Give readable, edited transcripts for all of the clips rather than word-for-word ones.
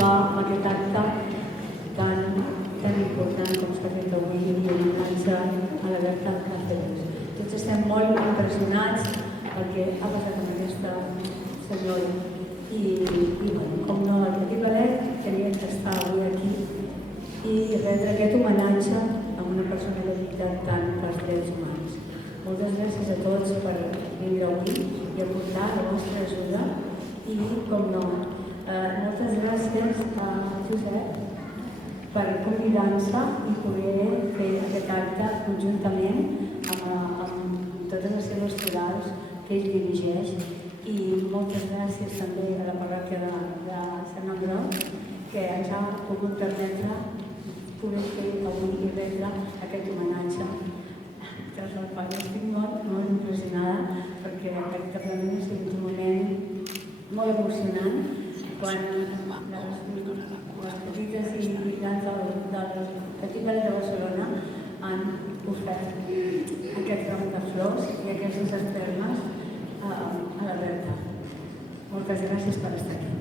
fa aquest acte tan important com s'ha fet avui en homenatge a la Berta Cáceres. Tots estem molt impressionats pel que ha passat amb aquesta senyora i com no, el Petit Ballet tenia que estar avui aquí i retre aquest homenatge a una persona que ha lluitat tant pels drets humans. Moltes gràcies a tots per vindre avui i aportar la vostra ajuda i, com no, moltes gràcies a Josep per convidar-nos i poder fer aquest acte conjuntament amb totes les seves corals que ell dirigeix i moltes gràcies també a la parròquia de Sant Andreu que ens ha pogut permetre poder fer avui i retre aquest homenatge. Estic molt impressionada perquè veritablement ha sigut un moment molt emocionant quan les petites i grans del Petit Ballet de Barcelona han ofert aquest ram de flors i aquestes espelmes a la Berta. Moltes gràcies per estar aquí.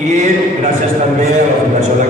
I gràcies també a la Fundació de